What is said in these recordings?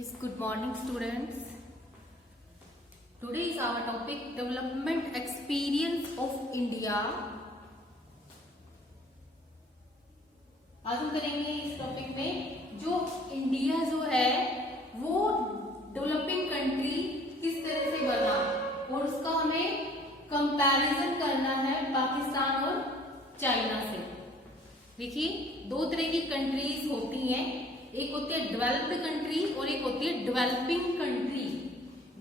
Yes, good morning students. Today is our topic development experience of India. आज हम करेंगे इस टॉपिक में जो इंडिया जो है वो डेवलपिंग कंट्री किस तरह से बना और उसका हमें कंपैरिजन करना है पाकिस्तान और चाइना से। देखिए दो तरह की कंट्रीज होती हैं, एक होती है डेवलप्ड कंट्री और एक होती है डेवलपिंग कंट्री।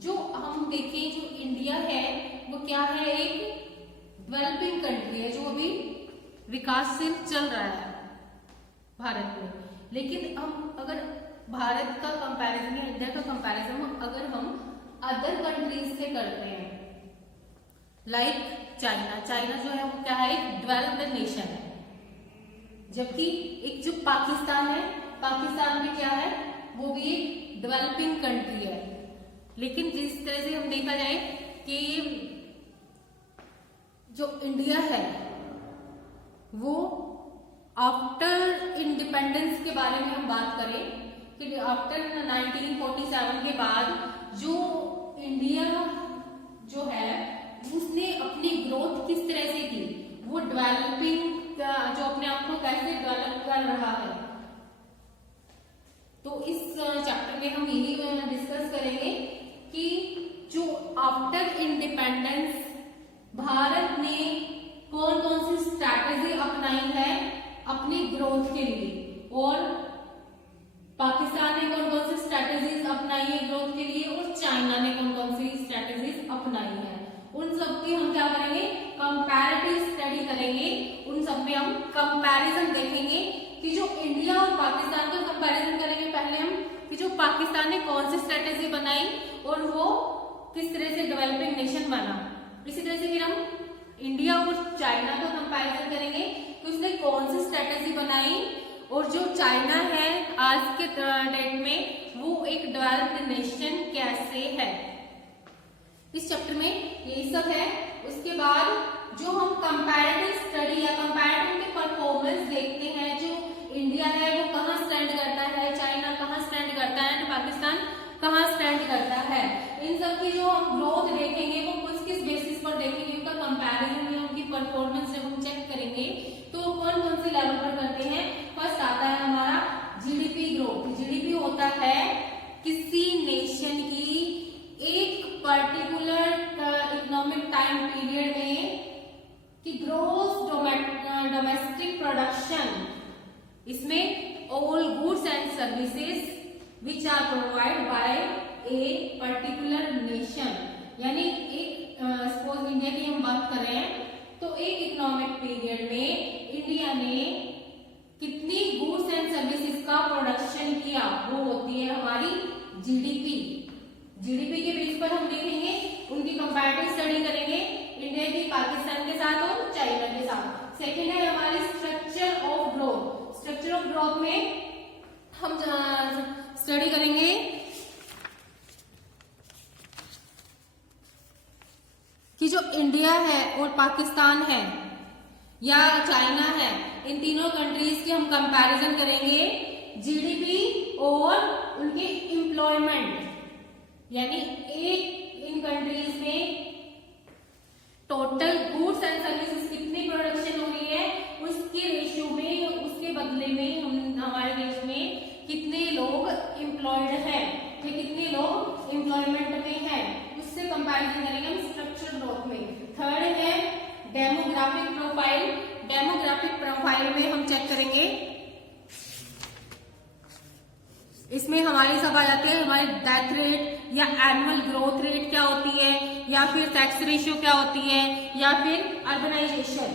जो हम देखें जो इंडिया है वो क्या है, एक डेवलपिंग कंट्री है जो अभी विकासशील चल रहा है भारत में। लेकिन हम अगर भारत का कंपैरिजन या इंडिया का कंपैरिजन अगर हम अदर कंट्रीज से करते हैं लाइक चाइना जो है वो क्या है, एक डेवलप्ड नेशन है। जबकि एक जो पाकिस्तान है, पाकिस्तान में क्या है वो भी एक डेवलपिंग कंट्री है। लेकिन जिस तरह से हम देखा जाए कि जो इंडिया है वो आफ्टर इंडिपेंडेंस के बारे में हम बात करें कि आफ्टर 1947 के बाद जो इंडिया जो है उसने अपनी ग्रोथ किस तरह से की, वो डेवलपिंग जो अपने आप को कैसे डेवलप कर रहा है। तो इस चैप्टर में हम यही डिस्कस करेंगे कि जो आफ्टर इंडिपेंडेंस भारत ने कौन कौन सी स्ट्रैटेजी अपनाई है अपनी ग्रोथ के लिए और पाकिस्तान ने कौन कौन सी स्ट्रैटेजीज अपनाई है ग्रोथ के लिए और चाइना ने कौन कौन सी स्ट्रैटेजीज अपनाई है। उन सब की हम क्या करेंगे, कंपैरेटिव स्टडी करेंगे। उन सब में हम कंपैरिजन देखेंगे कि जो इंडिया और पाकिस्तान का कंपैरिजन करेंगे पहले हम कि जो पाकिस्तान ने कौन सी स्ट्रेटेजी बनाई और वो किस तरह से डेवलपिंग नेशन बना। इसी तरह से फिर हम इंडिया और चाइना का कंपैरिजन करेंगे कि उसने कौन सी स्ट्रेटेजी बनाई और जो चाइना है आज के डेट में वो एक डेवलप्ड नेशन कैसे है। इस चैप्टर में यही सब है। उसके बाद जो हम कंपैरेटिव स्टडी या कंपैरेटिव के परफॉर्मेंस देखते हैं, जो इंडिया है वो कहाँ स्टैंड करता है, चाइना कहाँ स्टैंड करता है, पाकिस्तान कहाँ स्टैंड करता है, इन सब की जो हम ग्रोथ देखेंगे वो किस बेसिस पर देखेंगे, उनका कंपैरिजन या उनकी परफॉर्मेंस जब हम चेक करेंगे तो कौन कौन से लेवल पर करते हैं। फर्स्ट आता है हमारा जीडीपी ग्रोथ। जीडीपी होता है किसी नेशन की एक पर्टिकुलर इकोनॉमिक टाइम पीरियड में कि ग्रोस डोमेस्टिक प्रोडक्शन, इसमें all goods and services which are provide by a particular nation. यानी एक सपोज इंडिया की हम बात कर रहे हैं तो एक इकोनॉमिक पीरियड में इंडिया ने कितनी गुड्स एंड सर्विसेज का प्रोडक्शन किया, वो होती है हमारी जीडीपी। जीडीपी के बेस पर हम देखेंगे, उनकी कंपैरेटिव स्टडी करेंगे इंडिया की पाकिस्तान के साथ और चाइना के साथ। सेकेंड है हमारी structure of growth. Structure of growth में हम स्टडी करेंगे कि जो इंडिया है और पाकिस्तान है या चाइना है, इन तीनों कंट्रीज के हम कंपैरिजन करेंगे जीडीपी और उनके एम्प्लॉयमेंट। यानी एक इन कंट्रीज में टोटल गुड्स एंड सर्विसेज कितनी प्रोडक्शन हो रही है उसके रेशियो में, उसके बदले में हमारे देश में कितने लोग एम्प्लॉयड हैं या कितने लोग एम्प्लॉयमेंट में हैं, उससे कंपैरिजन करेंगे हम स्ट्रक्चर ग्रोथ में। थर्ड है डेमोग्राफिक प्रोफाइल। डेमोग्राफिक प्रोफाइल में हम चेक करेंगे, इसमें हमारी सब आ जाती है हमारी डेथ रेट या एनुअल ग्रोथ रेट क्या होती है, या फिर टैक्स रेशियो क्या होती है, या फिर अर्बनाइजेशन।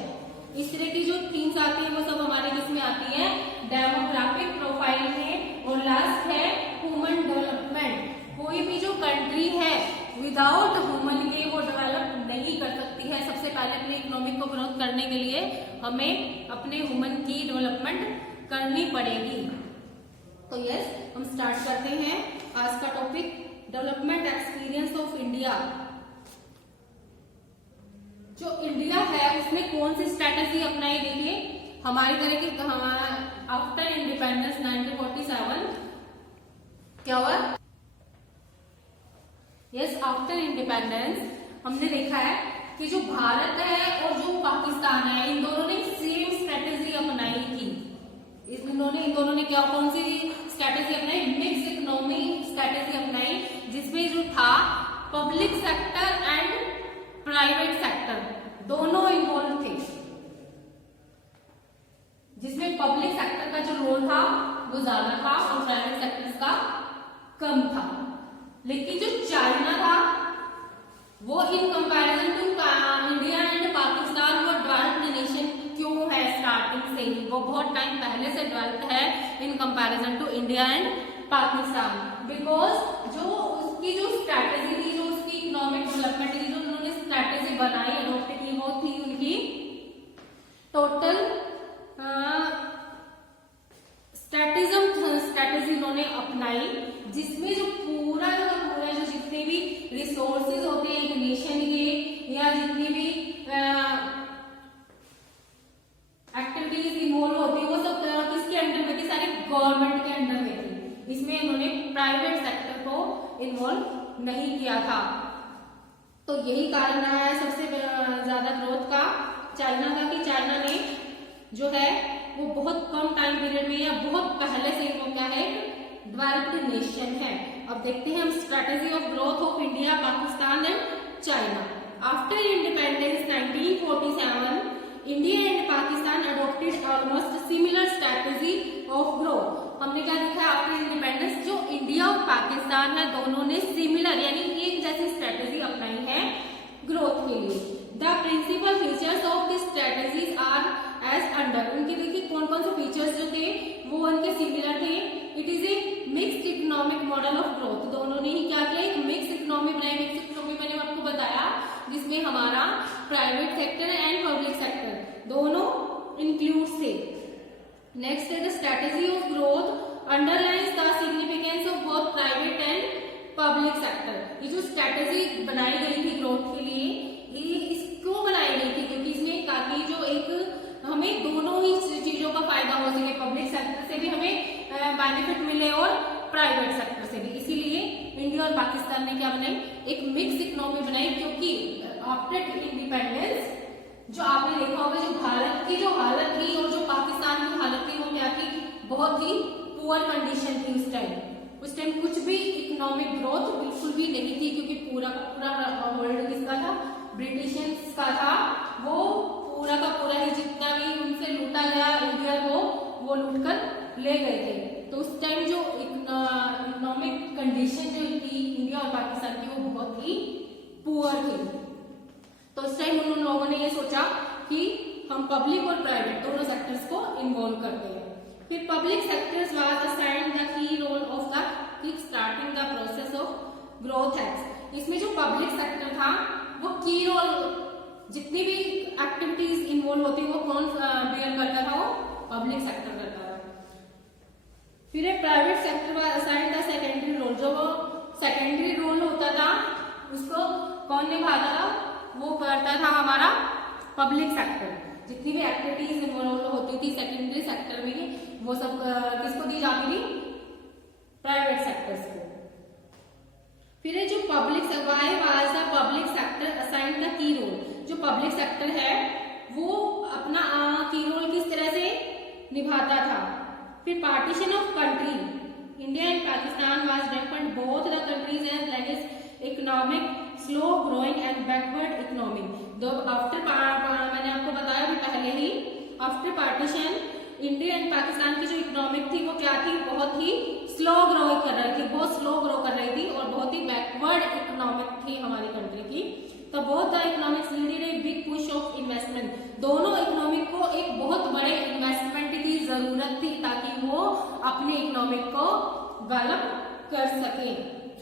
इस तरह की जो थीम्स आती है वो सब हमारे किसमें आती है, डेमोग्राफिक प्रोफाइल में। और लास्ट है ह्यूमन डेवलपमेंट। कोई भी जो कंट्री है विदाउट ह्यूमन के वो डेवलप नहीं कर सकती है। सबसे पहले अपने इकोनॉमिक को ग्रोथ करने के लिए हमें अपने ह्यूमन की डेवलपमेंट करनी पड़ेगी। तो यस, हम स्टार्ट करते हैं आज का topic development experience of India. जो इंडिया है उसने कौन सी स्ट्रैटेजी अपनाई, देखिए हमारी तरह की आफ्टर इंडिपेंडेंस 1947 क्या हुआ, यस, आफ्टर इंडिपेंडेंस हमने देखा है कि जो भारत है और जो पाकिस्तान है, इन दोनों ने सेम स्ट्रेटेजी अपनाई थी। इन दोनों ने क्या, कौन सी स्ट्रेटेजी अपनाई? मिक्स इकोनॉमी स्ट्रेटेजी अपनाई, जिसमें जो था public sector and private sector दोनों इन्वॉल्व थे, जिसमें पब्लिक सेक्टर का जो रोल था वो ज्यादा था और प्राइवेट सेक्टर का कम था। लेकिन जो चाइना था वो in comparison to India and Pakistan वो डेवलप्ड नेशन क्यों है? स्टार्टिंग से ही वो बहुत टाइम पहले से डेवलप्ड है in comparison to India and Pakistan, because जो उसकी जो स्ट्रैटेजी थी, जो उसकी इकोनॉमिक डेवलपमेंट की जो उन्होंने स्ट्रैटेजी बनाई, अडॉप्ट की, वो थी उनकी टोटल स्ट्रैटेजी उन्होंने अपनाई, जिसमें जो पूरा जो जितने भी रिसोर्सेज होते हैं एक नेशन के, या जितनी भी एक्टिविटीज इन्वॉल्व होती है, वो सब किसके अंडर में थी? सारे गवर्नमेंट के अंडर में थी। इसमें उन्होंने प्राइवेट सेक्टर को इन्वॉल्व नहीं किया था। तो यही कारण रहा है सबसे ज्यादा ग्रोथ का चाइना का, कि चाइना ने जो है वो बहुत कम टाइम पीरियड में या बहुत पहले से वो क्या है? डेवलप्ड नेशन है। अब देखते हैं हम strategy of growth of India, Pakistan and China. After independence 1947 India and Pakistan adopted almost similar strategy of growth. हमने क्या देखा? आफ्टर इंडिपेंडेंस जो इंडिया और पाकिस्तान है दोनों ने सिमिलर यानी एक जैसी स्ट्रेटेजी अपनाई है ग्रोथ के लिए। The principal features of this strategies are as under. उनके देखिए कौन कौन से फीचर्स जो थे वो उनके सिमिलर थे। It is a mixed economic model of growth. दोनों ने ही क्या किया? एक मिक्स इकोनॉमी बनाई। मिक्स इकोनॉमी मैंने आपको बताया जिसमें हमारा private sector and public sector दोनों इंक्लूड थे। नेक्स्ट है the strategy of growth underlines the significance of both private and public sector. ये जो स्ट्रेटेजी बनाई गई थी ग्रोथ के लिए, ये क्यों बनाई गई थी? क्योंकि इसमें ताकि जो एक हमें दोनों ही चीजों का फायदा हो सके, पब्लिक सेक्टर से भी हमें बेनिफिट मिले और प्राइवेट सेक्टर से भी। इसीलिए इंडिया और पाकिस्तान ने क्या बनाई? एक मिक्स इकोनॉमी बनाई, क्योंकि आफ्टर इंडिपेंडेंस जो आपने देखा होगा जो भारत की जो हालत थी और जो पाकिस्तान की हालत थी वो क्या थी? बहुत ही पुअर कंडीशन थी उस टाइम कुछ भी इकोनॉमिक ग्रोथ बिल्कुल भी नहीं थी, क्योंकि पूरा वर्ल्ड किसका था? ब्रिटिशियंस का था। वो पूरा का पूरा ही जितना भी उनसे लूटा गया इंडिया को वो लूट कर ले गए थे। तो उस टाइम जो इकोनॉमिक कंडीशन जो थी इंडिया और पाकिस्तान की वो बहुत ही पुअर थी। तो उस टाइम उन लोगों ने ये सोचा कि हम पब्लिक और प्राइवेट दोनों सेक्टर्स को इन्वॉल्व करते हैं। फिर public sectors was assigned the key role of the kick starting the process of growth act. इसमें जो पब्लिक सेक्टर था वो की रोल, जितनी भी एक्टिविटीज इन्वॉल्व होती वो कौन बेयर करता था? वो पब्लिक सेक्टर करता था। फिर private sector was assigned the secondary role. जो वो सेकेंडरी रोल होता था उसको कौन निभाता था? वो करता था हमारा पब्लिक सेक्टर। जितनी भी एक्टिविटीज इन्वॉल्व होती थी सेकेंडरी सेक्टर में वो सब किसको दी जाती थी? प्राइवेट सेक्टर्स को। फिर जो public why was the public sector assigned the key role. जो पब्लिक सेक्टर है वो अपना की रोल किस तरह से निभाता था? फिर partition of country, India and Pakistan was definite both the countries as language economic slow growing and backward economic. दो आफ्टर मैंने आपको बताया भी पहले ही, after partition India and Pakistan की जो इकोनॉमिक थी वो क्या थी? बहुत ही स्लो ग्रो कर रही थी, बहुत स्लो ग्रो कर रही थी और बहुत ही बैकवर्ड इकोनॉमिक थी हमारी कंट्री की। तो both the economics needed a big push of investment. दोनों इकोनॉमिक को एक बहुत बड़े इन्वेस्टमेंट की जरूरत थी ताकि वो अपने इकोनॉमिक को डेवलप कर सके।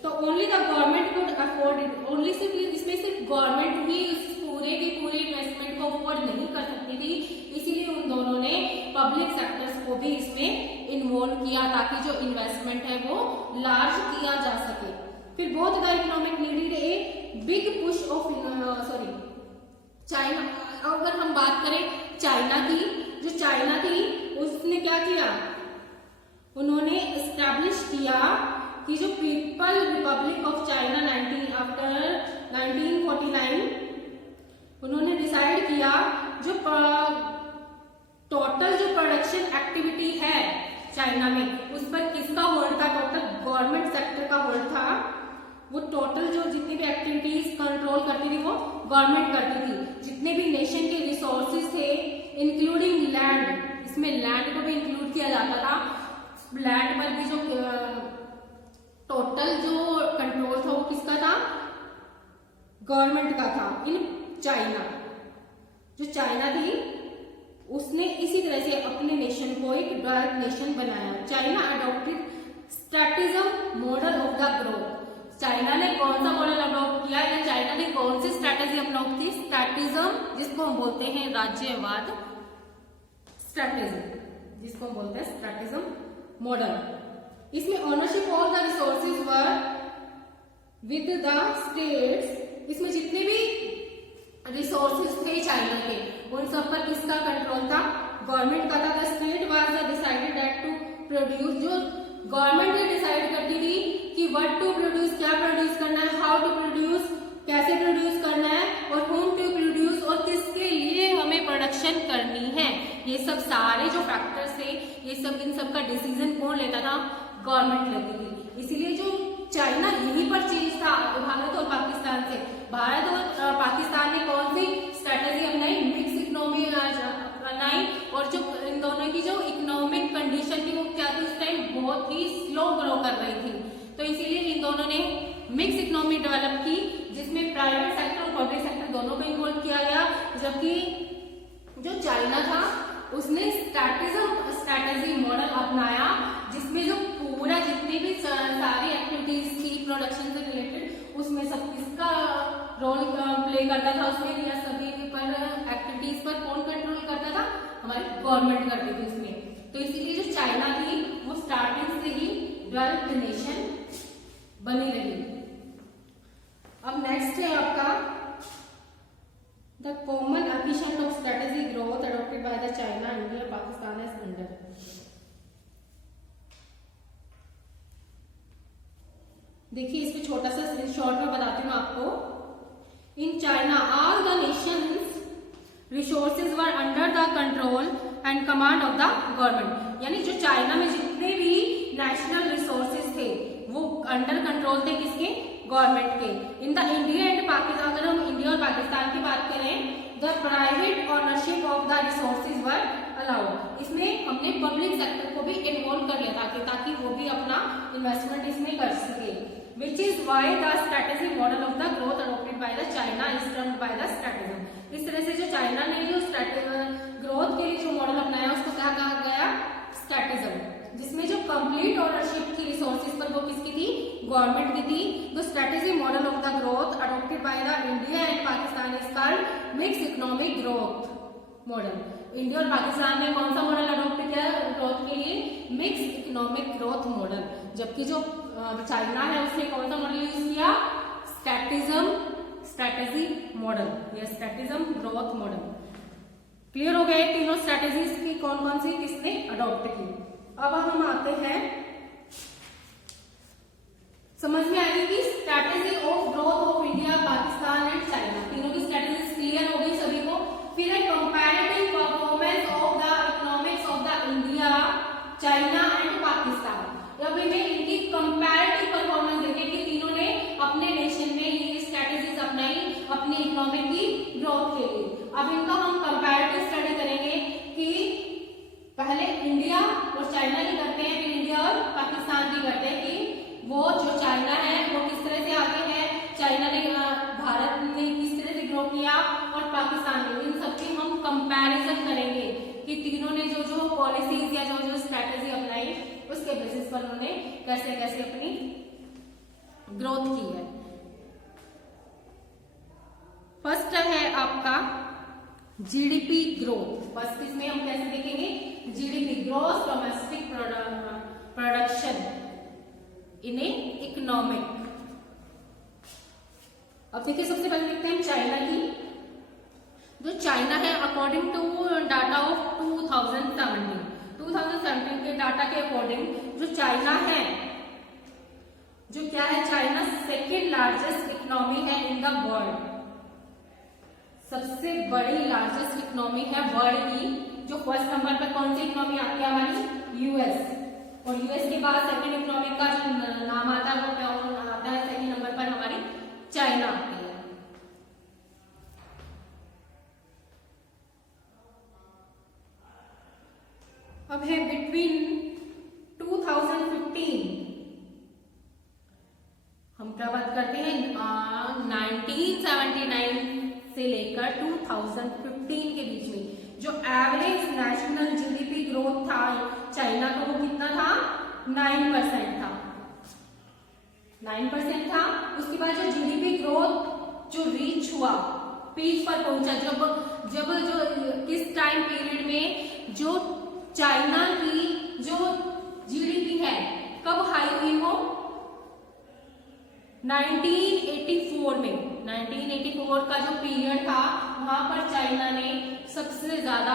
तो only the government could afford it. Only सिर्फ इसमें सिर्फ गवर्नमेंट ही इस पूरे की पूरी इन्वेस्टमेंट को अफोर्ड नहीं कर सकती थी, इसीलिए उन दोनों ने पब्लिक सेक्टर्स को भी इसमें इन्वॉल्व किया ताकि जो इन्वेस्टमेंट है वो लार्ज किया जा सके। फिर both the economic needed a big push of China. अगर हम बात करें चाइना की, जो चाइना थी उसने क्या किया? उन्होंने एस्टैब्लिश किया कि जो पीपल रिपब्लिक ऑफ चाइना जो टोटल जो प्रोडक्शन एक्टिविटी है चाइना में, उस पर किसका होल्ड था? टोटल गवर्नमेंट सेक्टर का होल्ड था। वो टोटल जो जितनी भी एक्टिविटीज कंट्रोल करती थी वो गवर्नमेंट करती थी। जितने भी नेशन के रिसोर्सेज थे इंक्लूडिंग लैंड, इसमें लैंड को भी इंक्लूड किया जाता था। लैंड पर भी जो टोटल जो कंट्रोल था वो किसका था? गवर्नमेंट का था इन चाइना। जो चाइना थी उसने इसी तरह से अपने नेशन को एक डेवलप्ड नेशन बनाया। China adopted strategism model of the growth. China ने कौन सा मॉडल अडॉप्ट किया या चाइना ने कौन सी स्ट्रैटेजी अपनाई थी? स्ट्रैटेजिज्म, जिसको हम बोलते हैं राज्यवाद स्ट्रैटेजी, जिसको हम बोलते हैं स्ट्रैटेजिज्म मॉडल। इसमें ownership of the resources were with the states. इसमें जितने भी रिसोर्सेज थे चाइना के उन सब पर किसका कंट्रोल था? गवर्नमेंट का था। The state was the decided that to produce. जो गवर्नमेंट ने डिसाइड करती थी कि व्हाट टू प्रोड्यूस, क्या प्रोड्यूस करना है, हाउ टू प्रोड्यूस, कैसे प्रोड्यूस करना है, और होम टू प्रोड्यूस, और किसके लिए हमें प्रोडक्शन करनी है। ये सब सारे जो फैक्टर्स थे, ये सब इन सब का डिसीजन कौन लेता था? गवर्नमेंट लेती थी। इसीलिए जो चाइना यहीं पर चेंज था भारत और पाकिस्तान से। भारत और पाकिस्तान ने कौन सी स्ट्रेटेजी अपनाई? मिक्स इकोनॉमी अपनाई। और जो इन दोनों की जो इकोनॉमिक कंडीशन थी वो क्या थी? उस टाइम बहुत ही स्लो ग्रो कर रही थी। तो इसीलिए इन दोनों ने मिक्स इकोनॉमी डेवलप की, जिसमें प्राइवेट सेक्टर और पब्लिक सेक्टर दोनों को इन्वॉल्व किया गया। जबकि जो चाइना था उसने स्ट्रैटेजी मॉडल अपनाया, जिसमें जो पूरा जितनी भी सारी एक्टिविटीज थी प्रोडक्शन से रिलेटेड, उसमें सब किसका रोल प्ले करता था उसमें, या सभी पर एक्टिविटीज पर कौन कंट्रोल करता था? हमारी गवर्नमेंट करती थी उसमें। तो इसीलिए जो चाइना थी वो स्टार्टिंग से ही डेवलप्ड नेशन बनी रही। अब नेक्स्ट है आपका the common efficient of strategy growth adopted by the China, India, Pakistan as under. देखिए इस पे छोटा सा शॉर्ट में बताती हूँ आपको। In China all the Nations resources were under the control and command of the government. यानी जो चाइना में जितने भी नेशनल रिसोर्सेज थे वो अंडर कंट्रोल थे किसके? गवर्नमेंट के। In the India and Pakistan, अगर हम इंडिया और पाकिस्तान की बात करें, the private ownership of the resources were allowed. इसमें हमने पब्लिक सेक्टर को भी इन्वॉल्व कर लिया था ताकि वो भी अपना इन्वेस्टमेंट इसमें कर सके। Which is why the strategy model of the growth adopted by the China is termed by the strategism। इस तरह से जो चाइना ने जो ग्रोथ के लिए जो मॉडल अपनाया उसको क्या कहा गया? स्ट्रैटेजिज्म, जिसमें जो कंप्लीट ओनरशिप थी रिसोर्सेज पर वो किसकी थी? गवर्नमेंट की थी। The strategy model of the growth adopted by the India and Pakistan is called mix economic growth model. India और पाकिस्तान ने कौन सा मॉडल अडॉप्ट किया ग्रोथ के लिए? Mix economic growth model. जबकि जो चाइना है उसने कौन सा मॉडल यूज किया? स्ट्रैटेजी मॉडल या स्ट्रैटेजिज्म ग्रोथ मॉडल। क्लियर हो गए तीनों स्ट्रैटेजीज की कौन कौन सी किसने अडॉप्ट की। अब हम आते हैं, समझ में आएगी कि strategy of growth of India, Pakistan and China, तीनों की स्ट्रैटेजीज क्लियर हो गई सभी को। फिर है comparative performance of the economics of the India, China and Pakistan. अब इन्हें इनकी कंपैरेटिव परफॉर्मेंस देखें कि तीनों ने अपने नेशन में ये स्ट्रैटेजीज अपनाई अपनी इकोनॉमी की ग्रोथ के लिए। अब इनका हम कंपैरेटिव स्टडी करेंगे कि पहले इंडिया और चाइना की करते हैं, फिर इंडिया और पाकिस्तान की करते हैं कि वो जो चाइना है वो किस तरह से आगे है, चाइना ने भारत ने किस तरह से ग्रो किया और पाकिस्तान ने। इन सबकी हम कंपैरिजन करेंगे कि तीनों ने जो जो पॉलिसीज या जो जो स्ट्रैटेजी अपनाई उसके बेसिस पर उन्होंने कैसे कैसे अपनी ग्रोथ की है। फर्स्ट है आपका जीडीपी ग्रोथ। फर्स्ट इसमें हम कैसे देखेंगे? GDP growth domestic production in economic. अब देखिए सबसे पहले देखते हैं चाइना की। जो चाइना है अकॉर्डिंग टू डाटा ऑफ 2017 के डाटा के अकॉर्डिंग जो चाइना है, जो क्या है, चाइना सेकेंड लार्जेस्ट इकोनॉमी है इन द वर्ल्ड। सबसे बड़ी लार्जेस्ट इकोनॉमी है वर्ल्ड की। जो फर्स्ट नंबर पर कौन सी इकोनॉमी आती है हमारी? यूएस। और यूएस के बाद सेकंड इकोनॉमी का जो नाम आता है वो क्या आता है? सेकंड नंबर पर हमारी चाइना आती है। अब है बिटवीन 2015, हम क्या बात करते हैं 1979 से लेकर 2015 के बीच में जो एवरेज नेशनल जीडीपी ग्रोथ था चाइना का वो कितना था? 9% था। 9% था। उसके बाद जो जीडीपी ग्रोथ जो रीच हुआ, पीक पर पहुंचा, जब जो किस टाइम पीरियड में जो चाइना की जो जीडीपी है कब हाई हुई? वो 1984 में। 1984 का जो पीरियड था वहां पर चाइना ने सबसे ज्यादा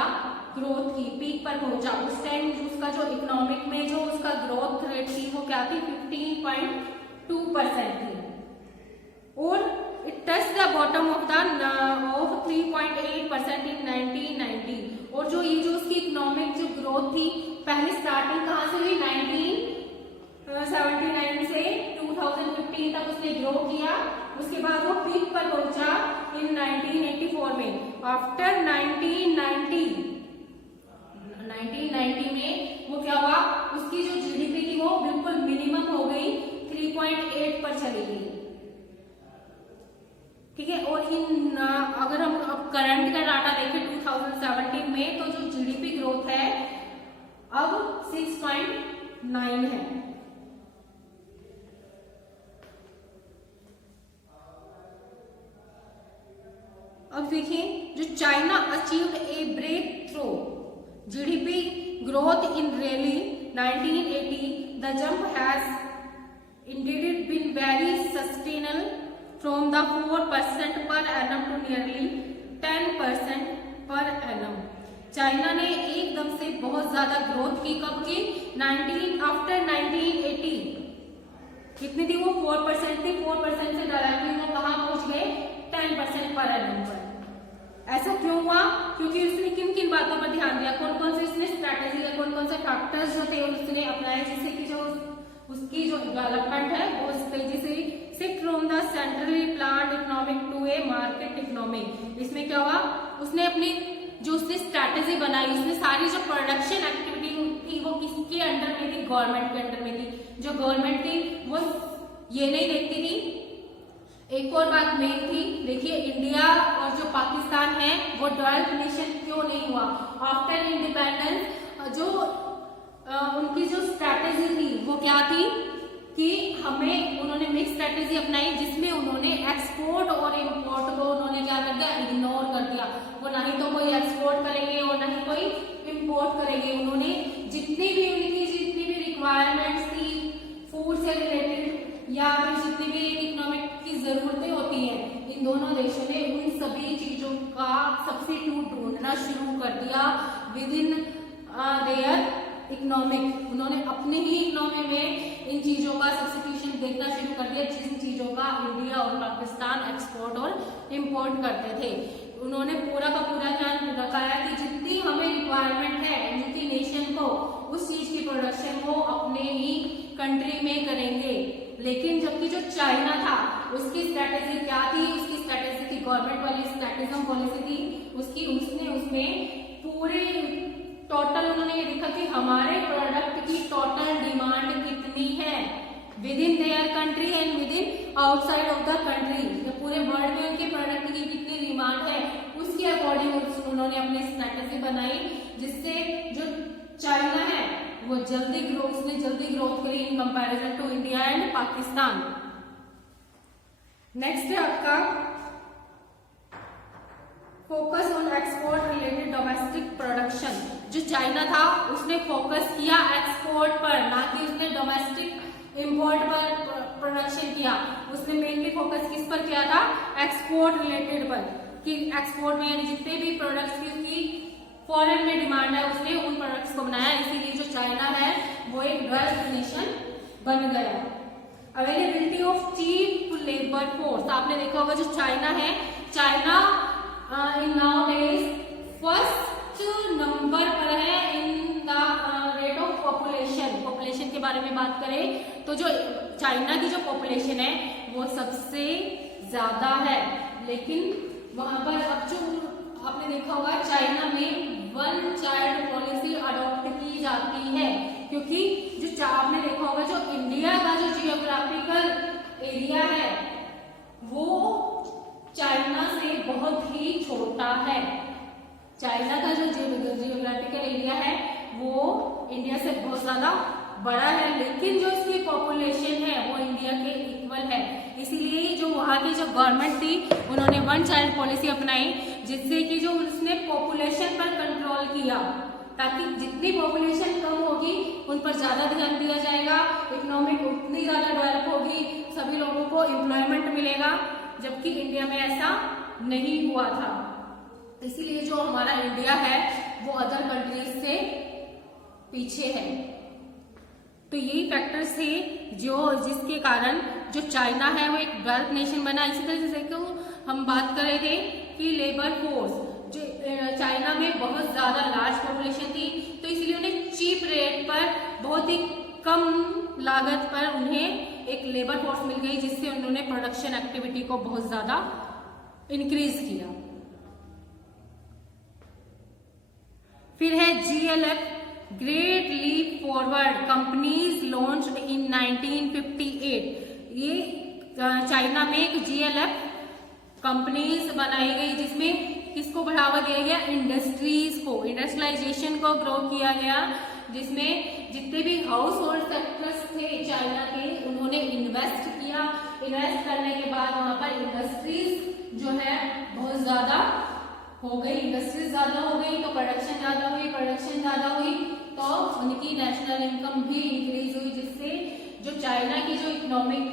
ग्रोथ की, पीक पर पहुंचा। उस टाइम उसका जो इकोनॉमिक में जो उसका ग्रोथ रेट थी वो क्या थी? 15.2% थी। और it touch the bottom of 3.8% इन 1990। और जो ये जो उसकी इकोनॉमिक जो ग्रोथ थी पहले स्टार्टिंग कहाँ से हुई? 1979 से 2015 तक उसने ग्रो किया। उसके बाद वो पीक पर पहुंचा इन 1984 में। आफ्टर 1990 में वो क्या हुआ? उसकी जो जीडीपी थी वो बिल्कुल मिनिमम हो गई, 3.8 पर चली गई। ठीक है। और अगर हम अब करंट का डाटा देखें 2017 में तो जो जीडीपी ग्रोथ है अब 6.9 है। अब देखिए जो China achieved a breakthrough GDP growth in really 1980 the jump has indeed been very sustainable from the 4% per annum to nearly 10% per annum। China ने एकदम से बहुत ज्यादा ग्रोथ की। कब की? आफ्टर 1980 कितनी थी वो? 4% थी। 4% से डायरेक्टली वो कहाँ पहुंच गए? 10% पर annum पर। ऐसा क्यों हुआ? क्योंकि उसने किन किन बातों पर ध्यान दिया, कौन कौन से उसने स्ट्रैटेजी या कौन कौन से फैक्टर्स जो थे उसने अपनाए, जिससे कि जो उसकी जो डेवलपमेंट है वो तेजी से shift from the centrally planned economic to a market economy. इसमें क्या हुआ? उसने अपनी जो उसने स्ट्रैटेजी बनाई, उसने सारी जो प्रोडक्शन एक्टिविटी थी वो किसके अंडर में थी? गवर्नमेंट के अंडर में थी। जो गवर्नमेंट थी वो ये नहीं देखती थी। एक और बात मेन थी, देखिए इंडिया और जो पाकिस्तान है वो डेवलप्ड नेशन क्यों नहीं हुआ? आफ्टर इंडिपेंडेंस जो उनकी जो स्ट्रैटेजी थी वो क्या थी कि हमें उन्होंने मिक्स स्ट्रैटेजी अपनाई, जिसमें उन्होंने एक्सपोर्ट और इंपोर्ट को उन्होंने क्या कर दिया? इग्नोर कर दिया। वो ना ही तो कोई एक्सपोर्ट करेंगे और ना ही कोई इंपोर्ट करेंगे। उन्होंने जितनी भी रिक्वायरमेंट्स थी फूड से रिलेटेड या फिर जितनी भी इकोनॉमिक की जरूरतें होती हैं, इन दोनों देशों ने उन सभी चीजों का सब्स्टिट्यूट ढूंढना शुरू कर दिया विद इन देयर इकोनॉमिक। उन्होंने अपने ही इकोनॉमी में इन चीजों का सब्स्टिट्यूशन देखना शुरू कर दिया जिन चीजों का इंडिया और पाकिस्तान एक्सपोर्ट और इंपोर्ट करते थे। उन्होंने पूरा का पूरा ध्यान रखा है कि जितनी हमें रिक्वायरमेंट है उनकी नेशन को, उस चीज की प्रोडक्शन वो अपने ही कंट्री में करेंगे। लेकिन जबकि जो चाइना था उसकी स्ट्रेटेजी क्या थी? उसकी स्ट्रेटेजी थी गवर्नमेंट वाली स्ट्रेटिज्म पॉलिसी थी उसकी। उसने उसमें पूरे टोटल उन्होंने ये देखा कि हमारे प्रोडक्ट की टोटल डिमांड कितनी है with in their country and with in outside of the country. पूरे वर्ल्ड में उनके प्रोडक्ट की कितनी डिमांड है उसके अकॉर्डिंग उन्होंने अपनी स्ट्रेटेजी बनाई, जिससे जो चाइना है वो जल्दी ग्रोथ करी in comparison to India and Pakistan. Next है आपका focus on export related domestic production. जो चाइना था उसने फोकस किया एक्सपोर्ट पर, ना कि उसने डोमेस्टिक इंपोर्ट पर प्रोडक्शन किया। उसने मेनली फोकस किस पर किया था? एक्सपोर्ट रिलेटेड पर, कि एक्सपोर्ट में जितने भी प्रोडक्ट्स की उसकी फॉरेन में डिमांड है उसने उन प्रोडक्ट्स को बनाया। इसीलिए जो चाइना है वो एक डेवलप्ड नेशन बन गया। Availability of cheap labour force, आपने देखा होगा जो चाइना है, China in nowadays first number पर है in the rate of population. Population के बारे में बात करें तो जो चाइना की जो पॉपुलेशन है वो सबसे ज्यादा है, लेकिन वहां पर अब जो आपने देखा होगा चाइना में वन चाइल्ड पॉलिसी अडॉप्ट की जाती है, क्योंकि जो आपने देखा होगा जो इंडिया का जो जियोग्राफिकल एरिया है वो चाइना से बहुत ही छोटा है। चाइना का जो जियोग्राफिकल एरिया है वो इंडिया से बहुत ज्यादा बड़ा है, लेकिन जो इसकी पॉपुलेशन है वो इंडिया के इक्वल है। इसीलिए जो वहां की जो गवर्नमेंट थी उन्होंने वन चाइल्ड पॉलिसी अपनाई, जिससे कि जो उसने पॉपुलेशन पर कंट्रोल किया, ताकि जितनी पॉपुलेशन कम होगी उन पर ज्यादा ध्यान दिया जाएगा, इकोनॉमिक उतनी ज्यादा डेवलप होगी, सभी लोगों को एम्प्लॉयमेंट मिलेगा, जबकि इंडिया में ऐसा नहीं हुआ था। इसीलिए जो हमारा इंडिया है वो अदर कंट्रीज से पीछे है। तो यही फैक्टर्स थे जो जिसके कारण जो चाइना है वो एक डेवलप नेशन बना। इसी तरह से तो हम बात कर रहे थे कि लेबर फोर्स, जो चाइना में बहुत ज्यादा लार्ज पॉपुलेशन थी, तो इसलिए उन्हें चीप रेट पर बहुत ही कम लागत पर उन्हें एक लेबर फोर्स मिल गई, जिससे उन्होंने प्रोडक्शन एक्टिविटी को बहुत ज्यादा इंक्रीज किया। फिर है GLF great leap forward companies launched in 1958। ये चाइना में एक GLF कंपनीज बनाई गई, जिसमें किसको बढ़ावा दिया गया, इंडस्ट्रीज को, इंडस्ट्रियलाइजेशन को ग्रो किया गया, जिसमें जितने भी हाउस होल्ड सेक्टर्स थे चाइना के उन्होंने इन्वेस्ट किया। इन्वेस्ट करने के बाद वहां पर इंडस्ट्रीज जो है बहुत ज्यादा हो गई, इंडस्ट्रीज ज्यादा हो गई तो प्रोडक्शन ज्यादा हुई, प्रोडक्शन ज्यादा हुई तो उनकी नेशनल इनकम भी इंक्रीज हुई, जिससे जो चाइना की जो इकोनॉमिक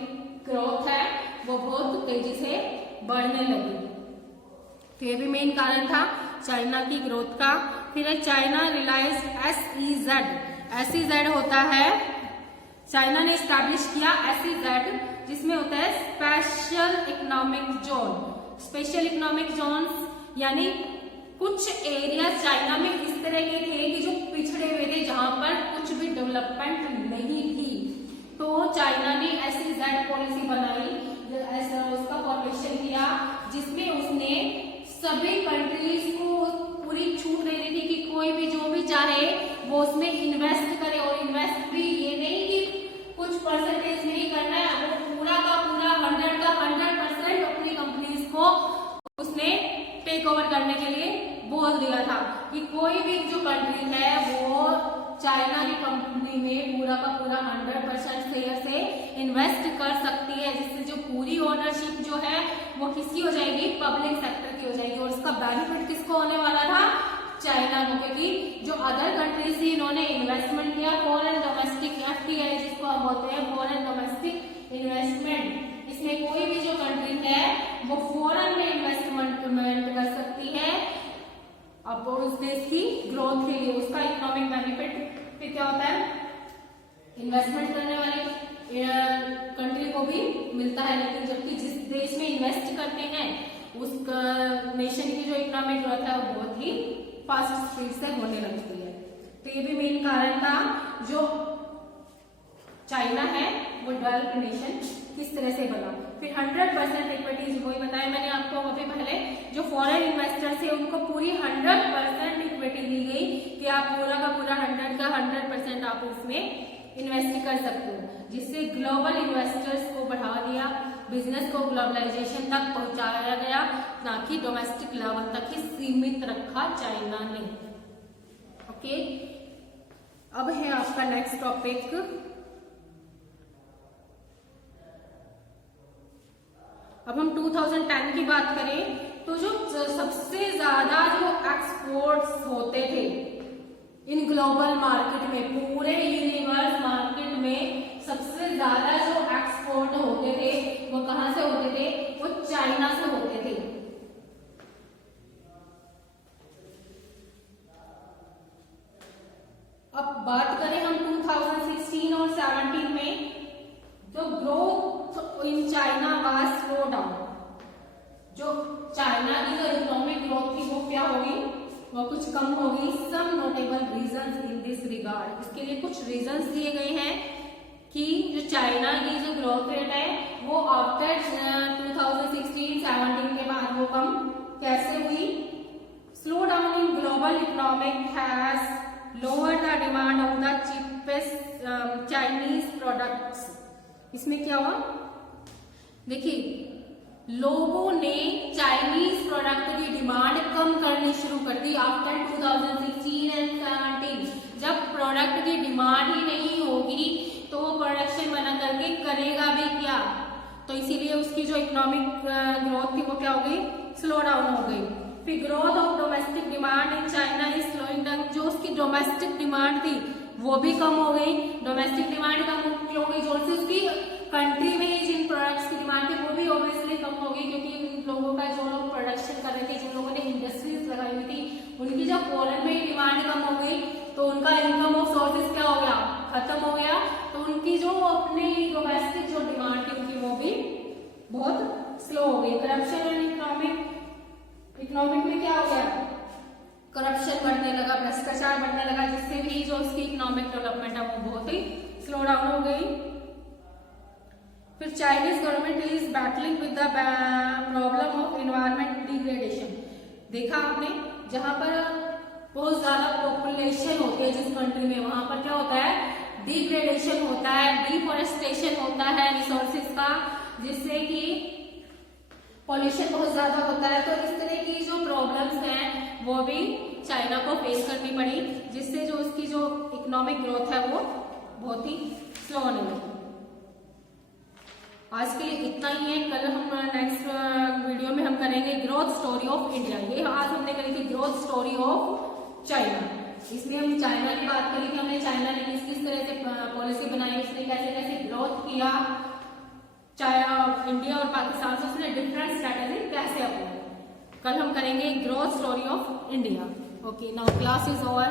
ग्रोथ है वो बहुत तेजी से बढ़ने लगी। तो ये भी मेन कारण था चाइना की ग्रोथ का। फिर है चाइना रिलाइज SEZ होता है, चाइना ने स्टैब्लिश किया SEZ, जिसमें होता है special economic zone. Special economic zone यानी कुछ एरिया चाइना में इस तरह के थे कि जो पिछड़े हुए थे, जहां पर कुछ भी डेवलपमेंट नहीं थी, तो चाइना ने SEZ पॉलिसी बनाई, उसका फॉर्मेशन किया, जिसमें उसने सभी कंट्रीज को पूरी छूट दे दी थी कि कोई भी जो भी चाहे वो उसमें इन्वेस्ट करे, और इन्वेस्ट भी ये नहीं कि कुछ परसेंटेज में ही करना है, वो पूरा का पूरा 100% अपनी कंपनीज को उसने टेक ओवर करने के लिए बोल दिया था कि कोई भी जो कंट्री है वो चाइना की कंपनी में पूरा का पूरा 100% शेयर से इन्वेस्ट कर सकती है, जिससे जो पूरी ओनरशिप जो है वो किसकी हो जाएगी, पब्लिक सेक्टर की हो जाएगी। और इसका बेनिफिट किसको होने वाला था, चाइना को, क्योंकि जो अदर कंट्रीज थी इन्होंने इन्वेस्टमेंट किया, फॉरेन डोमेस्टिक FDI जिसको हम बोलते हैं, फॉरेन डोमेस्टिक इन्वेस्टमेंट। इसमें कोई भी जो कंट्री है वो फॉरेन में इन्वेस्टमेंट कर सकती है अब उस देश की ग्रोथ के लिए, उसका इकोनॉमिक बेनिफिट फिर क्या होता है, इन्वेस्टमेंट करने वाली कंट्री को भी मिलता है। लेकिन जबकि जिस देश में इन्वेस्ट करते हैं उस नेशन की जो इकोनॉमिक ग्रोथ है वो बहुत ही फास्ट स्पीड से होने लगती है। तो ये भी मेन कारण था जो चाइना है वो डेवलप्ड नेशन किस तरह से बना। फिर 100% इक्विटीज, वही बताया मैंने आपको अभी पहले, जो फॉरेन इन्वेस्टर्स है उनको पूरी 100% इक्विटी दी गई कि आप पूरा का पूरा 100% आप उसमें इन्वेस्ट कर सकते हो, जिससे ग्लोबल इन्वेस्टर्स को बढ़ावा दिया, बिजनेस को ग्लोबलाइजेशन तक पहुंचाया गया, ना कि डोमेस्टिक लेवल तक ही सीमित रखा चाइना ने। ओके, अब है आपका नेक्स्ट टॉपिक, अब हम 2010 की बात करें तो जो सबसे ज्यादा जो एक्सपोर्ट्स होते थे इन ग्लोबल मार्केट में, पूरे यूनिवर्स मार्केट में सबसे ज्यादा जो एक्सपोर्ट होते थे वो कहां से होते थे, वो चाइना से होते थे। अब बात करें हम 2016 और 17 में, जो growth in China was slow down, जो चाइना की जो इकोनॉमिक क्या होगी, वो कुछ कम होगी। Some notable reasons in this regard, इसके लिए कुछ रीजंस दिए गए हैं कि जो चाइना की जो ग्रोथ रेट है वो आफ्टर 2016-17 के बाद वो कम कैसे हुई। Slow down in global economic has lower the demand of the cheapest Chinese products. इसमें क्या हुआ, देखिए लोगों ने चाइनीज प्रोडक्ट की डिमांड कम करनी शुरू कर दी आफ्टर 2016 एंड 17। जब प्रोडक्ट की डिमांड ही नहीं होगी तो वो प्रोडक्शन बना करके करेगा भी क्या, तो इसीलिए उसकी जो इकोनॉमिक ग्रोथ थी वो क्या हो गई, स्लो डाउन हो गई। फिर growth of domestic demand in China is slowing down, जो उसकी डोमेस्टिक डिमांड थी वो भी कम हो गई। डोमेस्टिक डिमांड कम हो गई, जो उसकी कंट्री में ही जिन प्रोडक्ट्स की डिमांड थी वो भी ऑब्वियसली कम हो गई, क्योंकि उन लोगों का जो लोग प्रोडक्शन कर रहे थे, जिन लोगों ने इंडस्ट्रीज लगाई हुई थी, उनकी जब फॉरेन में ही डिमांड कम हो गई तो उनका इनकम ऑफ सोर्सेज क्या हो गया, खत्म हो गया। तो उनकी जो अपनी डोमेस्टिक जो डिमांड थी उनकी वो भी बहुत स्लो हो गई। करप्शन एंड इकोनॉमिक में क्या हो गया, करप्शन बढ़ने लगा, भ्रष्टाचार बढ़ने लगा, जिससे भी जो उसकी इकोनॉमिक डेवलपमेंट है वो बहुत ही स्लो डाउन हो गई। फिर Chinese government is battling with the problem of environment degradation. देखा आपने, जहां पर बहुत ज्यादा पॉपुलेशन होती है जिस कंट्री में, वहां पर क्या होता है, डिग्रेडेशन होता है, डिफॉरेस्टेशन होता है रिसोर्सेज का, जिससे कि पॉल्यूशन बहुत ज्यादा होता है। तो इस तरह की जो प्रॉब्लम्स हैं वो भी चाइना को फेस करनी पड़ी, जिससे जो उसकी जो इकोनॉमिक ग्रोथ है वो बहुत ही स्लो होने लगी। आज के लिए इतना ही है। कल हम नेक्स्ट वीडियो में हम करेंगे ग्रोथ स्टोरी ऑफ इंडिया। ये आज हमने करी थी ग्रोथ स्टोरी ऑफ चाइना। इसमें हम चाइना की बात करी कि हमने चाइना ने किस किस तरह से पॉलिसी बनाई, उसने कैसे कैसे ग्रोथ किया, चाइना इंडिया और पाकिस्तान से उसने डिफरेंट स्ट्रैटेजी कैसे अपनाई। कल हम करेंगे growth story of India. Okay, now class is over.